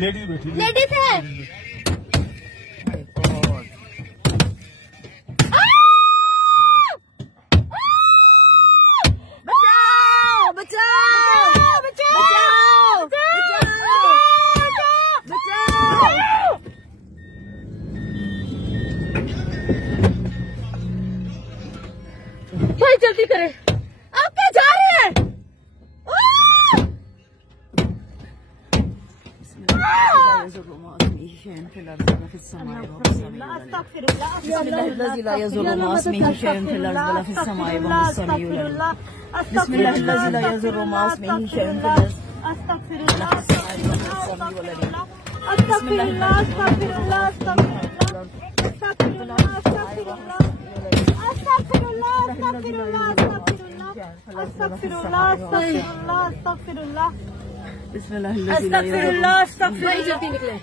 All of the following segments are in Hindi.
लेडीज बैठी, लेडीज है। बचाओ बचाओ बचाओ बचाओ। भाई जल्दी करें, आप क्या जा रहे हैं?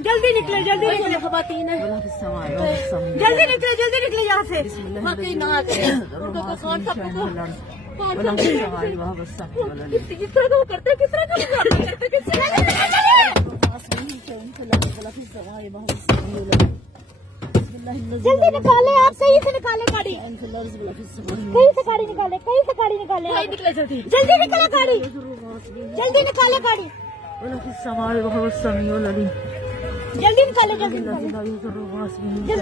जल्दी निकले खवातीन है, जल्दी निकले यहाँ से। किस तरह का वो करते हैं, किस तरह का जल्दी निकाले, आप सही से निकाले गाड़ी, कहीं से गाड़ी निकाले, कहीं से गाड़ी निकाले, निकले जल्दी निकले गाड़ी, जल्दी निकाले गाड़ी, जल्दी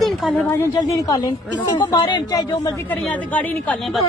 निकाले भाई, जल्दी निकाले, किसी को मारे चाहे जो मर्जी करे, यहाँ से गाड़ी निकालें बस।